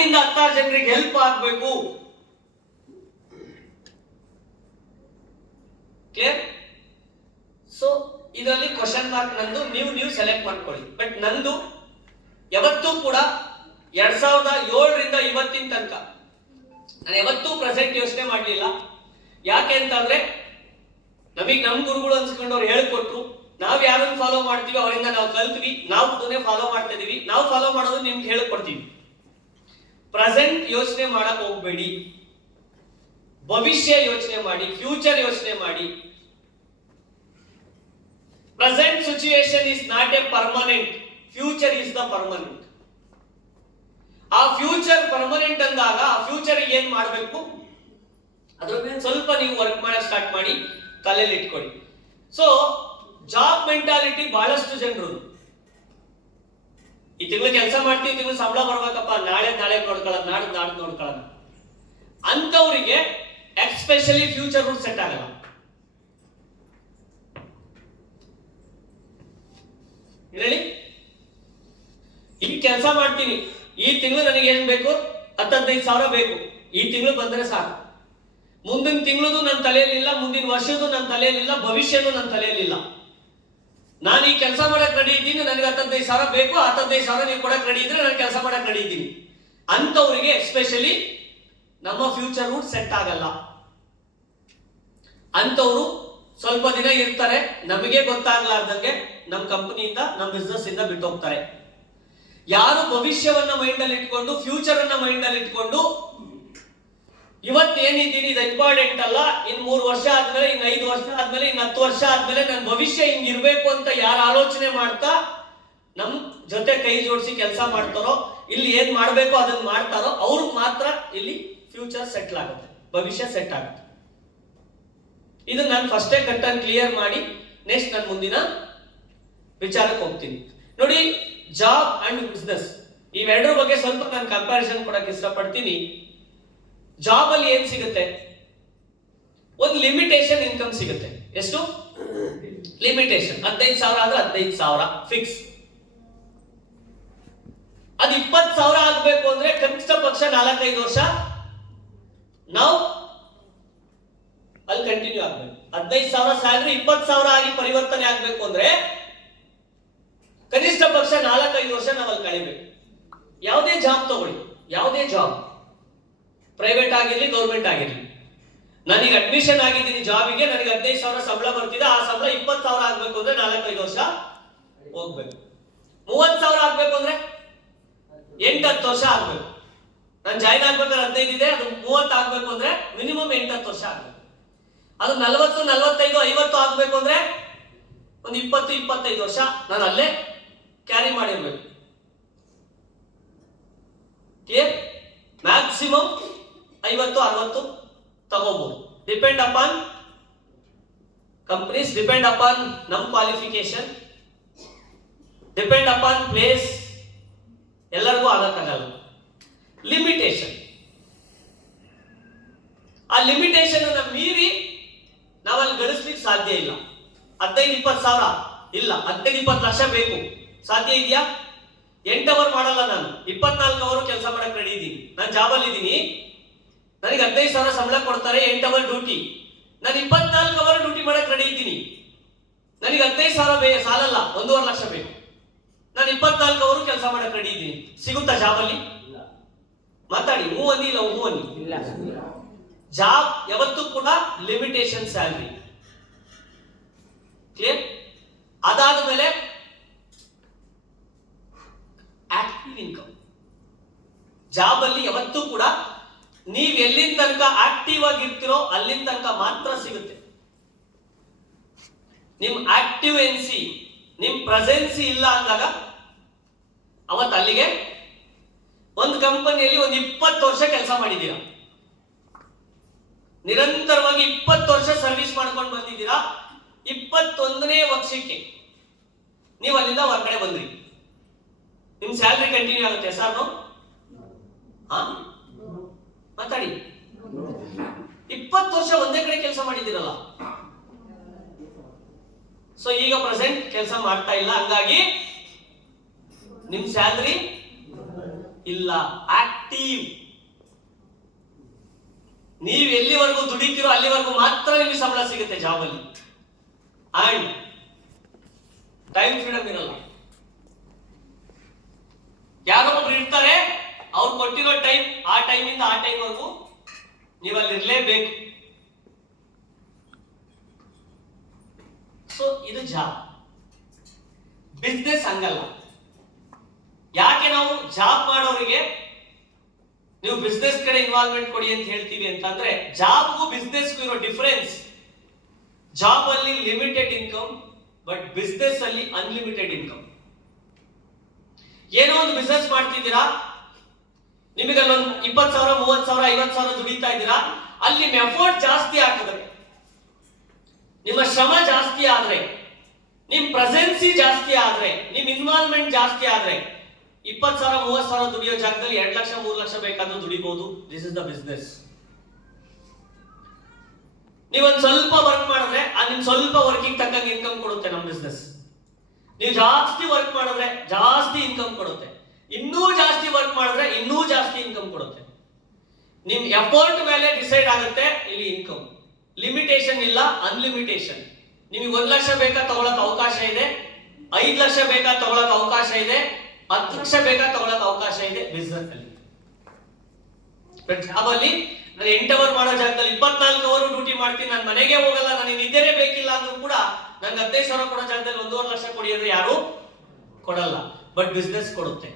ನನ್ನಿಂದ ಹತ್ತಾರು ಜನರಿಗೆ ಹೆಲ್ಪ್ ಆಗ್ಬೇಕು. ಕ್ಲಿಯರ್ ಸೊ ಇದರಲ್ಲಿ ಕ್ವಶನ್ ಮಾರ್ಕ್ ನಂದು, ನೀವು ನೀವು ಸೆಲೆಕ್ಟ್ ಮಾಡ್ಕೊಳ್ಳಿ. ಬಟ್ ನಂದು ಯಾವತ್ತೂ ಕೂಡ ಎರಡ್ ಸಾವಿರದ ಏಳರಿಂದ ಇವತ್ತಿನ ತನಕ. ನಾನು ಯಾವತ್ತೂ ಪ್ರೆಸೆಂಟ್ ಯೋಚನೆ ಮಾಡಲಿಲ್ಲ. ಯಾಕೆ ಅಂತಂದ್ರೆ, ನಮಗೆ ನಮ್ಮ ಗುರುಗಳು ಅನ್ಸ್ಕೊಂಡವ್ರು ಹೇಳ್ಕೊಟ್ರು. ನಾವ್ ಯಾರನ್ನ ಫಾಲೋ ಮಾಡ್ತೀವಿ ಅವರಿಂದ ನಾವು ಕಲ್ತ್ವಿ. ನಾವು ಅದನ್ನೇ ಫಾಲೋ ಮಾಡ್ತಾ ಇದೀವಿ. ನಾವು ಫಾಲೋ ಮಾಡೋದು ನಿಮ್ಗೆ ಹೇಳ್ಕೊಡ್ತೀವಿ. ಪ್ರೆಸೆಂಟ್ ಯೋಚನೆ ಮಾಡಕ್ ಹೋಗ್ಬೇಡಿ. ಭವಿಷ್ಯ ಯೋಚನೆ ಮಾಡಿ ಫ್ಯೂಚರ್ ಯೋಚನೆ ಮಾಡಿ. Present situation is not a permanent future is the permanent ಆ ಫ್ಯೂಚರ್ ಪರ್ಮನೆಂಟ್ ಅಂದಾಗ ಆ ಫ್ಯೂಚರ್ ಏನ್ ಮಾಡಬೇಕು? ಅದ್ರ ಮೇಲೆ ಸ್ವಲ್ಪ ನೀವು ವರ್ಕ್ ಮಾಡಕ್ ಸ್ಟಾರ್ಟ್ ಮಾಡಿ ತಲೆಯಲ್ಲಿ ಇಟ್ಕೊಳ್ಳಿ. ಸೊ ಜಾಬ್ ಮೆಂಟಾಲಿಟಿ ಬಹಳಷ್ಟು ಜನರು ಈ ತಿಂಗಳು ಕೆಲಸ ಮಾಡ್ತೀವಿ ತಿಂಗಳು ಸಂಬಳ ಬರ್ಬೇಕಪ್ಪ. ನಾಳೆ ನಾಳೆ ನೋಡ್ಕೊಳ್ಳೋದು ನಾಡದ್ ನಾಡ್ ನೋಡ್ಕೊಳ್ಳೋದು ಅಂತವರಿಗೆ ಎಕ್ಸ್ಪೆಷಲಿ ಫ್ಯೂಚರ್ ರೂಟ್ ಸೆಟ್ ಆಗಲ್ಲ. ಹೇಳಿ ಈ ಕೆಲಸ ಮಾಡ್ತೀನಿ. ಈ ತಿಂಗಳು ನನಗೆ ಏನ್ ಬೇಕು? ಹತ್ತದೈದು ಸಾವಿರ ಬೇಕು. ಈ ತಿಂಗಳು ಬಂದ್ರೆ ಸಾಕು. ಮುಂದಿನ ತಿಂಗಳದು ನನ್ನ ತಲೆಯಲ್ಲಿಲ್ಲ, ಮುಂದಿನ ವರ್ಷದ್ದು ನನ್ನ ತಲೆಯಲ್ಲಿಲ್ಲ ಭವಿಷ್ಯನೂ ನನ್ನ ತಲೆಯಲ್ಲಿಲ್ಲ. ನಾನು ಈ ಕೆಲಸ ಮಾಡಕ್ ರೆಡಿ ಇದ್ದೀನಿ, ನನಗೆ ಹತ್ತದೈದು ಸಾವಿರ ಬೇಕು ಹತ್ತದೈದು ಸಾವಿರ ನೀವು ಕೊಡಕ್ ರೆಡಿ ಇದ್ರೆ ನಾನು ಕೆಲಸ ಮಾಡಕ್ ರೆಡಿ ಇದ್ದೀನಿ. ಅಂತವರಿಗೆ ಎಸ್ಪೆಷಲಿ ನಮ್ಮ ಫ್ಯೂಚರ್ ರೂಟ್ ಸೆಟ್ ಆಗಲ್ಲ. ಅಂತವರು ಸ್ವಲ್ಪ ದಿನ ಇರ್ತಾರೆ, ನಮಗೆ ಗೊತ್ತಾಗ್ಲಾರ್ದಂಗೆ ನಮ್ಮ ಕಂಪನಿಯಿಂದ ನಮ್ಮ ಬಿಸ್ನೆಸ್ ಇಂದ ಬಿಟ್ಟು ಹೋಗ್ತಾರೆ ಯಾರು ಭವಿಷ್ಯವನ್ನ ಮೈಂಡ್ ಅಲ್ಲಿ ಇಟ್ಕೊಂಡು ಫ್ಯೂಚರ್ ಅನ್ನ ಮೈಂಡ್ ಅಲ್ಲಿ ಇಟ್ಕೊಂಡು ಇವತ್ತು ಏನಿದ್ದೀನಿ ಇದು ಇಂಪಾರ್ಟೆಂಟ್ ಅಲ್ಲ, ಇನ್ ಮೂರು ವರ್ಷ ಆದ್ಮೇಲೆ, ಇನ್ ಐದು ವರ್ಷ ಆದ್ಮೇಲೆ, ಇನ್ ಹತ್ತು ವರ್ಷ ಆದ್ಮೇಲೆ ನನ್ನ ಭವಿಷ್ಯ ಹಿಂಗ್ ಇರ್ಬೇಕು ಅಂತ ಯಾರು ಆಲೋಚನೆ ಮಾಡ್ತಾ ನಮ್ ಜೊತೆ ಕೈ ಜೋಡಿಸಿ ಕೆಲಸ ಮಾಡ್ತಾರೋ, ಇಲ್ಲಿ ಏನ್ ಮಾಡ್ಬೇಕು ಅದನ್ನ ಮಾಡ್ತಾರೋ, ಅವ್ರಿಗೆ ಮಾತ್ರ ಇಲ್ಲಿ ಫ್ಯೂಚರ್ ಸೆಟ್ಲ್ ಆಗುತ್ತೆ, ಭವಿಷ್ಯ ಸೆಟ್ ಆಗುತ್ತೆ. ಇದು ನಾನು ಫಸ್ಟೇ ಕಟ್ ಅಂಡ್ ಕ್ಲಿಯರ್ ಮಾಡಿ ನೆಕ್ಸ್ಟ್ ನಾನು ಮುಂದಿನ ವಿಚಾರಕ್ಕೆ ಹೋಗ್ತೀನಿ. ನೋಡಿ ಜಾಬ್ ಅಂಡ್ ಬಿಸ್ನೆಸ್ ಇವೆರಡರ ಬಗ್ಗೆ ಸ್ವಲ್ಪ ನಾನು ಕಂಪ್ಯಾರಿಸನ್ ಕೊಡಕ್ಕೆ ಇಷ್ಟಪಡ್ತೀನಿ. ಜಾಬ್ ಅಲ್ಲಿ ಏನ್ ಸಿಗುತ್ತೆ? ಒಂದು ಲಿಮಿಟೇಷನ್ ಇನ್ಕಮ್ ಸಿಗುತ್ತೆ. ಎಷ್ಟು? ಲಿಮಿಟೇಷನ್ ಹದಿನೈದು ಸಾವಿರ ಆದ್ರೆ ಹದಿನೈದು ಸಾವಿರ. ಫಿಕ್ಸ್ ಅದು ಇಪ್ಪತ್ತು ಸಾವಿರ ಆಗ್ಬೇಕು ಅಂದ್ರೆ ಕನಿಷ್ಠ ಪಕ್ಷ ನಾಲ್ಕೈದು ವರ್ಷ. ನಾವು ಅಲ್ಲಿ ಕಂಟಿನ್ಯೂ ಆಗ್ಬೇಕು. ಹದಿನೈದು ಸಾವಿರ ಸ್ಯಾಲ್ರಿ ಇಪ್ಪತ್ತು ಸಾವಿರ ಆಗಿ ಪರಿವರ್ತನೆ ಆಗ್ಬೇಕು ಅಂದ್ರೆ ಕನಿಷ್ಠ ಪಕ್ಷ ನಾಲ್ಕೈದು ವರ್ಷ ನಾವು ಅಲ್ಲಿ ಕಳಿಬೇಕು. ಯಾವುದೇ ಜಾಬ್ ತಗೊಳ್ಳಿ. ಯಾವುದೇ ಜಾಬ್ ಪ್ರೈವೇಟ್ ಆಗಿರಲಿ ಗೌರ್ಮೆಂಟ್ ಆಗಿರಲಿ. ನನಗೆ ಅಡ್ಮಿಷನ್ ಆಗಿದ್ದೀನಿ ಜಾಬಿಗೆ ನನಗೆ ಹದಿನೈದು ಸಾವಿರ ಸಂಬಳ ಬರ್ತಿದೆ, ಆ ಸಂಬಳ ಇಪ್ಪತ್ತು ಸಾವಿರ ಆಗ್ಬೇಕು ಅಂದ್ರೆ ನಾಲ್ಕೈದು ವರ್ಷ ಹೋಗ್ಬೇಕು. ಮೂವತ್ತು ಸಾವಿರ ಆಗ್ಬೇಕು ಅಂದ್ರೆ ಎಂಟು ಹತ್ತು ವರ್ಷ ಆಗ್ಬೇಕು. ನಾನು ಜಾಯ್ನ್ ಆಗ್ಬೇಕಾದ್ರೆ ಹದಿನೈದು ಇದೆ, ಅದು ಮೂವತ್ತು ಆಗ್ಬೇಕು ಅಂದ್ರೆ ಮಿನಿಮಮ್ ಎಂಟು ಹತ್ತು ವರ್ಷ ಆಗ್ಬೇಕು. ಅದು ನಲವತ್ತು, ನಲವತ್ತೈದು, ಐವತ್ತು ಆಗ್ಬೇಕು ಅಂದ್ರೆ ಒಂದು ಇಪ್ಪತ್ತು, ಇಪ್ಪತ್ತೈದು ವರ್ಷ ನಾನು ಅಲ್ಲೇ ಕ್ಯಾರಿ ಮಾಡಿರ್ಬೇಕು ಕ್ಲಿಯರ್ ಮ್ಯಾಕ್ಸಿಮಮ್ ಐವತ್ತು, ಅರವತ್ತು ತಗೋಬಹುದು depend upon companies depend upon ನಮ್ ಕ್ವಾಲಿಫಿಕೇಶನ್ ಡಿಪೆಂಡ್ ಅಪಾನ್ ಪ್ಲೇಸ್ ಎಲ್ಲರಿಗೂ ಆಗಕ್ಕಾಗಲ್ಲ. ಲಿಮಿಟೇಷನ್ ಆ ಲಿಮಿಟೇಷನ್ ಅನ್ನ ಮೀರಿ ನಾವಲ್ಲಿ ಗಳಿಸ್ಲಿಕ್ಕೆ ಸಾಧ್ಯ ಇಲ್ಲ. ಹದಿನೈದು, ಇಪ್ಪತ್ತು ಸಾವಿರ ಇಲ್ಲ. ಹದಿನೈದು, ಇಪ್ಪತ್ತು ಲಕ್ಷ ಬೇಕು. ಸಾಧ್ಯ ಇದೆಯಾ? ಎಂಟು ಅವರ್ ಮಾಡಲ್ಲ ನಾನು. ಇಪ್ಪತ್ನಾಲ್ಕು ಅವರು ಕೆಲಸ ಮಾಡಕ್ ರೆಡಿ ಇದ್ದೀನಿ ನಾನು ಜಾಬಲ್ಲಿ ಇದ್ದೀನಿ ನನಗೆ ಹದಿನೈದು ಸಾವಿರ ಸಂಬಳ ಕೊಡ್ತಾರೆ ಎಂಟು ಅವರ್ ಡ್ಯೂಟಿ ನಾನು ಇಪ್ಪತ್ನಾಲ್ಕು ಅವರ್ ಡ್ಯೂಟಿ ಮಾಡಕ್ ರೆಡಿ ಇದ್ದೀನಿ. ನನಗೆ ಹದಿನೈದು ಸಾವಿರ ಬೇ ಸಾಲಲ್ಲ ಒಂದೂವರೆ ಲಕ್ಷ ಬೇಕು. ನಾನು ಇಪ್ಪತ್ನಾಲ್ಕು ಅವರು ಕೆಲಸ ಮಾಡಕ್ ರೆಡಿ ಇದ್ದೀನಿ. ಸಿಗುತ್ತಾ ಜಾಬಲ್ಲಿ ಮಾತಾಡಿ ಹೂ ಅನ್ನಿ ಇಲ್ಲ ಹೂ ಅನ್ನಿ ಜಾಬ್ ಯಾವತ್ತೂ ಕೂಡ ಲಿಮಿಟೇಷನ್ ಸ್ಯಾಲ್ರಿ ಕ್ಲಿಯರ್ ಅದಾದ ಮೇಲೆ ಆಕ್ಟಿವ್ ಇನ್ಕಮ್ ಜಾಬ್ ಅಲ್ಲಿ ಯಾವತ್ತೂ ಕೂಡ ನೀವ್ ಎಲ್ಲಿನ ತನಕ ಆಕ್ಟಿವ್ ಆಗಿರ್ತೀರೋ ಅಲ್ಲಿಂದ ತನಕ ಮಾತ್ರ ಸಿಗುತ್ತೆ. ನಿಮ್ ಆಕ್ಟಿವ್ ಎನ್ಸಿ ನಿಮ್ ಪ್ರೆಸೆನ್ಸಿ ಇಲ್ಲ ಅಂದಾಗ ಅವತ್ತು ಅಲ್ಲಿಗೆ ಒಂದು ಕಂಪನಿಯಲ್ಲಿ ಒಂದು ಇಪ್ಪತ್ತು ವರ್ಷ ಕೆಲಸ ಮಾಡಿದ್ದೀರಾ? ನಿರಂತರವಾಗಿ ಇಪ್ಪತ್ತು ವರ್ಷ ಸರ್ವಿಸ್ ಮಾಡ್ಕೊಂಡು ಬಂದಿದ್ದೀರಾ? ಇಪ್ಪತ್ತೊಂದನೇ ವರ್ಷಕ್ಕೆ ನೀವು ಅಲ್ಲಿಂದ ಹೊರಗಡೆ ಬಂದ್ರಿ. ನಿಮ್ ಸ್ಯಾಲ್ರಿ ಕಂಟಿನ್ಯೂ ಆಗುತ್ತೆ ಸರ್ ಹಾ? ಮಾತಾಡಿ. ಇಪ್ಪತ್ತು ವರ್ಷ ಒಂದೇ ಕಡೆ ಕೆಲಸ ಮಾಡಿದ್ದೀರಲ್ಲ. ಸೊ ಈಗ ಪ್ರೆಸೆಂಟ್ ಕೆಲಸ ಮಾಡ್ತಾ ಇಲ್ಲ. ಹಂಗಾಗಿ ನಿಮ್ ಸ್ಯಾಲ್ರಿ ಇಲ್ಲ. ಆಕ್ಟಿವ್ ನೀವು ಎಲ್ಲಿವರೆಗೂ ದುಡಿತೀರೋ ಅಲ್ಲಿವರೆಗೂ ಮಾತ್ರ ನಿಮಗೆ ಸಂಬಳ ಸಿಗುತ್ತೆ ಜಾಬ್ ಅಲ್ಲಿ ಅಂಡ್ ಟೈಮ್ ಫ್ರೀಡಮ್ ಇರಲ್ಲ. ಯಾರೋ ಒಬ್ರು ಇರ್ತಾರೆ ಅವ್ರು ಕೊಟ್ಟಿರೋ ಟೈಮ್ ಆ ಟೈಮಿಂದ ಆ ಟೈಮ್ ನೀವು ಅಲ್ಲಿ ಇರ್ಲೇಬೇಕು ಸೊ ಇದು ಜಾಬ್ ಬಿಸ್ನೆಸ್ ಹಂಗಲ್ಲ. ಯಾಕೆ ನಾವು ಜಾಬ್ ಮಾಡೋರಿಗೆ ನೀವು ಬಿಸ್ನೆಸ್ ಕಡೆ ಇನ್ವಾಲ್ವ್ಮೆಂಟ್ ಕೊಡಿ ಅಂತ ಹೇಳ್ತೀವಿ ಅಂತಂದ್ರೆ ಜಾಬ್ಗೂ ಬಿಸ್ನೆಸ್ಗೂ ಇರೋ ಡಿಫರೆನ್ಸ್ ಜಾಬ್ ಅಲ್ಲಿ ಲಿಮಿಟೆಡ್ ಇನ್ಕಮ್ ಬಟ್ ಬಿಸ್ನೆಸ್ ಅಲ್ಲಿ ಅನ್ಲಿಮಿಟೆಡ್ ಇನ್ಕಮ್ ಏನೋ ಒಂದು ಬಿಸ್ನೆಸ್ ಮಾಡ್ತಿದ್ದೀರಾ ಇಪ್ಪತ್ತು ಸಾವಿರ, ಮೂವತ್ತು ಸಾವಿರ, ಐವತ್ತು ಸಾವಿರ ದುಡಿತಾ ಇದ್ದೀರಾ? ಅಲ್ಲಿ ನಿಮ್ಮ ಎಫರ್ಟ್ ಜಾಸ್ತಿ ಆಗ್ತದೆ. ನಿಮ್ಮ ಶ್ರಮ ಜಾಸ್ತಿ ಆದ್ರೆ ನಿಮ್ ಪ್ರೆಸೆನ್ಸಿ ಜಾಸ್ತಿ ಆದ್ರೆ ನಿಮ್ ಇನ್ವಾಲ್ವ್ಮೆಂಟ್ ಜಾಸ್ತಿ ಆದ್ರೆ, ಇಪ್ಪತ್ತು ಸಾವಿರ, ಮೂವತ್ತು ಸಾವಿರ ದುಡಿಯೋ ಜಾಗದಲ್ಲಿ ಎರಡು ಲಕ್ಷ, ಮೂರು ಲಕ್ಷ ಬೇಕಾದ್ರೂ ದುಡಿಬಹುದು ದಿಸ್ ಇಸ್ ದ ಬಿಸ್ನೆಸ್ ನೀವೊಂದ್ ಸ್ವಲ್ಪ ವರ್ಕ್ ಮಾಡಿದ್ರೆ, ಆ ನಿಮ್ ಸ್ವಲ್ಪ ವರ್ಕಿಂಗ್ ತಕ್ಕಂಗೆ ಇನ್ಕಮ್ ಕೊಡುತ್ತೆ ನಮ್ ಬಿಸ್ನೆಸ್ ನೀವು ಜಾಸ್ತಿ ವರ್ಕ್ ಮಾಡಿದ್ರೆ ಜಾಸ್ತಿ ಇನ್ಕಮ್ ಕೊಡುತ್ತೆ. ಇನ್ನೂ ಜಾಸ್ತಿ ವರ್ಕ್ ಮಾಡಿದ್ರೆ ಇನ್ನೂ ಜಾಸ್ತಿ ಇನ್ಕಮ್ ಕೊಡುತ್ತೆ. ನಿಮ್ ಎಫರ್ಟ್ ಮೇಲೆ ಡಿಸೈಡ್ ಆಗುತ್ತೆ, ಇಲ್ಲಿ ಇನ್ಕಮ್ ಲಿಮಿಟೇಷನ್ ಇಲ್ಲ ಅನ್ಲಿಮಿಟೇಷನ್ ನಿಮಗೆ ಒಂದ್ ಲಕ್ಷ ಬೇಕಾ ತಗೊಳಕ್ ಅವಕಾಶ ಇದೆ, ಐದ್ ಲಕ್ಷ ಬೇಕಾ ತಗೊಳಕ್ ಅವಕಾಶ ಇದೆ, ಹತ್ತು ಲಕ್ಷ ಬೇಕಾ ತಗೊಳಕ್ ಅವಕಾಶ ಇದೆ ಬಿಸ್ನೆಸ್ ಅಲ್ಲಿ ಜಾಬ್ ಅಲ್ಲಿ ನಾನು ಎಂಟು ಅವರ್ ಮಾಡೋ ಜಾಗದಲ್ಲಿ ಇಪ್ಪತ್ನಾಲ್ಕು ಅವರ್ ಡ್ಯೂಟಿ ಮಾಡ್ತೀನಿ, ನಾನು ಮನೆಗೆ ಹೋಗಲ್ಲ ನನಗೆ ನಿದ್ದೆನೆ ಬೇಕಿಲ್ಲ ಅಂದ್ರೂ ಕೂಡ ನಂಗೆ ಹದಿನೈದು ಸಾವಿರ ಕೊಡೋ ಜಾಗದಲ್ಲಿ ಒಂದೂವರೆ ಲಕ್ಷ ಕೊಡಿ ಅಂದ್ರೆ ಯಾರು ಕೊಡಲ್ಲ ಬಟ್ ಬಿಸ್ನೆಸ್ ಕೊಡುತ್ತೆ.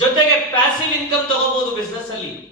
ಜೊತೆಗೆ ಪ್ಯಾಸಿವ್ ಇನ್ಕಮ್ ತಗೋಬಹುದು ಬಿಸ್ನೆಸ್ ಅಲ್ಲಿ.